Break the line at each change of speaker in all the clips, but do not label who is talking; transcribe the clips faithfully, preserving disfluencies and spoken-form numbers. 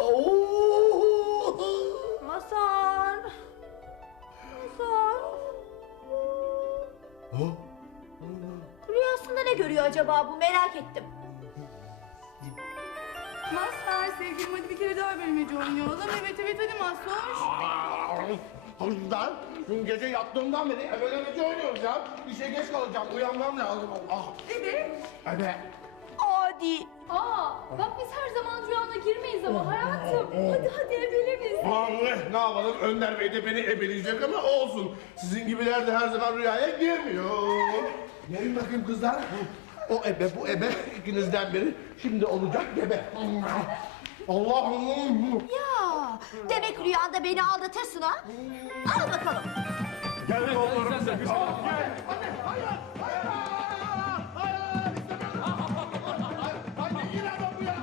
Mazhar. Mazhar. Rüyasında ne görüyor acaba bu, merak ettim.
Mazhar sevgilim hadi bir kere daha bilmece oynayalım. Evet evet hadi Mazhar.
Ben dün gece yattığımdan beri ebelemeci oynuyoruz ya. İşe geç kalacağım, uyanmam lazım. Ah.
Evet.
Ebe.
Adi.
Aa bak biz her zaman rüyana girmeyiz ama hayatım. Hadi hadi ebele biz.
Vallahi ne yapalım, Önder Bey de beni ebeleyecek ama olsun. Sizin gibiler de her zaman rüyaya girmiyor. Gelin bakayım kızlar. O ebe, bu ebe ikinizden biri şimdi olacak gebe. Allah'ım.
Ya demek rüyanda beni aldatırsın ha? Al bakalım.
Gel kollarımıza güzel.
Hayır, hayır, hayır, hayır, hayır, istemiyorum. Hayır, hayır, yine de bu ya.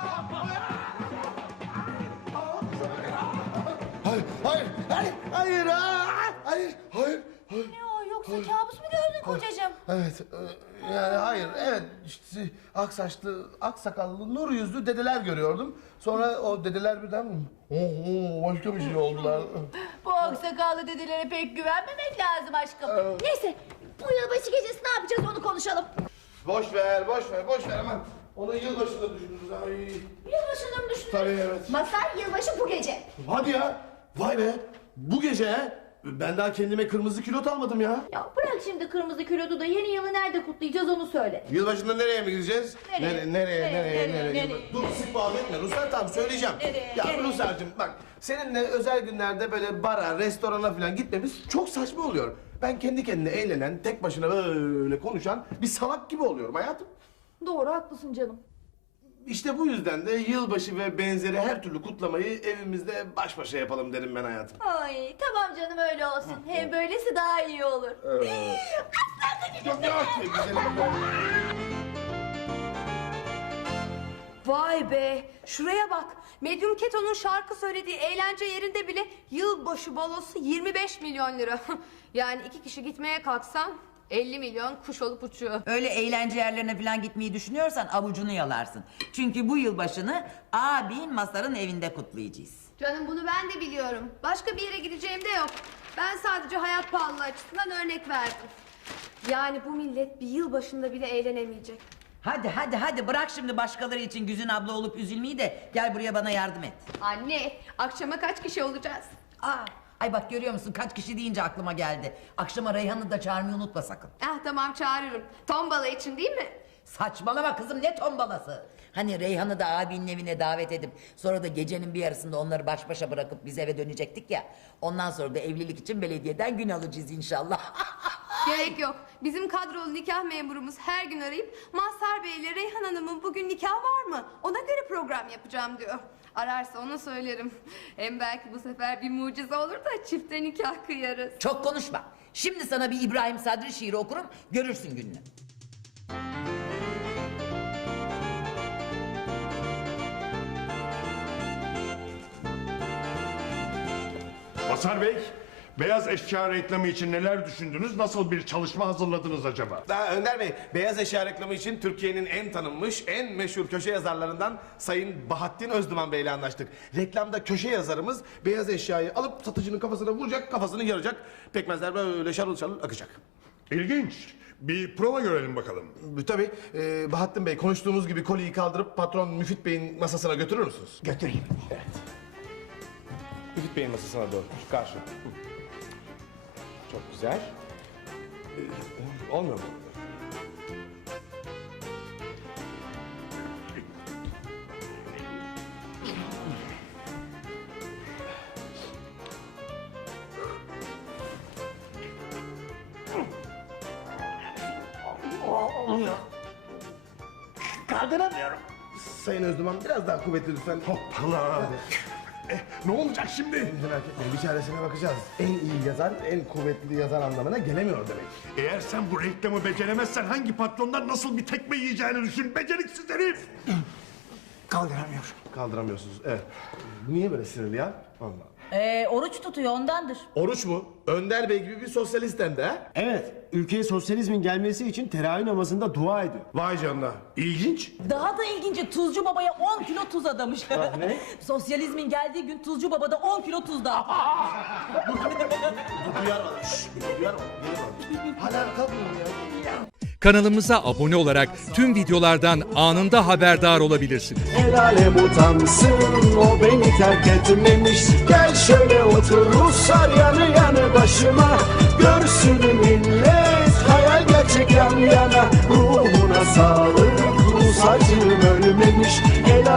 Hayır, hayır, hayır, hayır, hayır, hayır, hayır.
Ne o, yoksa kabus mu gördün kocacığım?
Evet, e, yani hayır, evet, işte ak saçlı, ak sakallı, nur yüzlü dedeler görüyordum. Sonra o dedeler birden oh, oh, başka bir şey oldular.
Bu aksakallı dedelere pek güvenmemek lazım aşkım. Neyse, bu yılbaşı gecesi ne yapacağız onu konuşalım.
Boş ver, boş ver, boş ver aman. Onu yılbaşında düşünürüz. Ay.
Yılbaşını mı düşünüyorsun?
Tabii evet.
Mazhar, yılbaşı bu gece.
Hadi ya, vay be, bu gece he? Ben daha kendime kırmızı külot almadım ya.
Ya bırak şimdi kırmızı kilodu da yeni yılı nerede kutlayacağız onu söyle.
Yılbaşında nereye mi gideceğiz?
Nereye?
Nere- nereye,
Nereye,
nereye,
nereye,
nereye?
nereye?
Dur sık bağlı etme Ruslar, tamam söyleyeceğim.
Nereye,
Ya
nereye?
Ruslar'cığım bak, seninle özel günlerde böyle bara, restorana falan gitmemiz çok saçma oluyor. Ben kendi kendine eğlenen, tek başına böyle konuşan bir salak gibi oluyorum hayatım.
Doğru, haklısın canım.
İşte bu yüzden de yılbaşı ve benzeri her türlü kutlamayı evimizde baş başa yapalım derim ben hayatım.
Ay tamam canım, öyle olsun. Hem böylesi daha iyi olur.
Çok yavaş be güzelim.
Vay be şuraya bak. Medyum Keto'nun şarkı söylediği eğlence yerinde bile yılbaşı balosu yirmi beş milyon lira. Yani iki kişi gitmeye kalksan elli milyon kuş olup uçuyor.
Öyle eğlence yerlerine falan gitmeyi düşünüyorsan avucunu yalarsın. Çünkü bu yılbaşını abin Mazhar'ın evinde kutlayacağız.
Canım bunu ben de biliyorum. Başka bir yere gideceğim de yok. Ben sadece hayat pahalılığı açısından örnek verdim. Yani bu millet bir yıl başında bile eğlenemeyecek.
Hadi hadi hadi bırak şimdi başkaları için Güzin abla olup üzülmeyi de gel buraya bana yardım et.
Anne akşama kaç kişi olacağız?
Aa, ay bak görüyor musun kaç kişi deyince aklıma geldi. Akşama Reyhan'ı da çağırmayı unutma sakın.
Ah tamam çağırırım. Tombala için değil mi?
Saçmalama kızım ne tombalası. Hani Reyhan'ı da abinin evine davet edip sonra da gecenin bir yarısında onları baş başa bırakıp biz eve dönecektik ya. Ondan sonra da evlilik için belediyeden gün alacağız inşallah.
Gerek yok. Bizim kadrolu nikah memurumuz her gün arayıp Mazhar Bey ile Reyhan Hanım'ın bugün nikah var mı? Ona göre program yapacağım diyor. Ararsa onu söylerim. Hem belki bu sefer bir mucize olur da çifte nikah kıyarız.
Çok konuşma. Şimdi sana bir İbrahim Sadri şiiri okurum görürsün gününü.
Mazhar Bey, beyaz eşya reklamı için neler düşündünüz? Nasıl bir çalışma hazırladınız acaba?
Daha Önder Bey, beyaz eşya reklamı için Türkiye'nin en tanınmış, en meşhur köşe yazarlarından Sayın Bahattin Özduman Bey ile anlaştık. Reklamda köşe yazarımız beyaz eşyayı alıp satıcının kafasına vuracak, kafasını yaracak. Pekmezler böyle şarıl şarıl akacak.
İlginç. Bir prova görelim bakalım.
Tabii, e, Bahattin Bey konuştuğumuz gibi koliyi kaldırıp patron Müfit Bey'in masasına götürür müsünüz?
Götüreyim.
Evet. Müfit Bey'in masasına doğru, karşı. Çok güzel. Ee, olmuyor mu?
Kaldıramıyorum.
Sayın Özduman biraz daha kuvvetli lütfen.
Hoppala. Eh, ne olacak şimdi?
Merak etmeyin, bir çaresine bakacağız. En iyi yazar, en kuvvetli yazar anlamına gelemiyor demek.
Eğer sen bu reklamı beceremezsen hangi patrondan nasıl bir tekme yiyeceğini düşün. Beceriksiz herif.
Kaldıramıyorum.
Kaldıramıyorsunuz, evet. Niye böyle sinirli ya? Allah.
Ee, oruç tutuyor ondandır.
Oruç mu? Önder Bey gibi bir sosyalist hem de ha?
Evet, ülkeye sosyalizmin gelmesi için teravih namazında dua ediyor.
Vay canına. İlginç.
Daha da ilginci Tuzcu Baba'ya on kilo tuz adamış.
ne?
Sosyalizmin geldiği gün Tuzcu Baba'da on kilo tuz dağıtmış.
Duyar var. Şşş. Duyar var. Duyar var. Hala kalkmıyor ya.
Kanalımıza abone olarak tüm videolardan anında haberdar olabilirsiniz.
El alem utansın, o beni terk etmemiş. Gel şöyle otur Ruslar yanı yanı başıma. Görsün millet hayal gerçek yan yana. Ruhuna sağlık, Rus acım ölmemiş.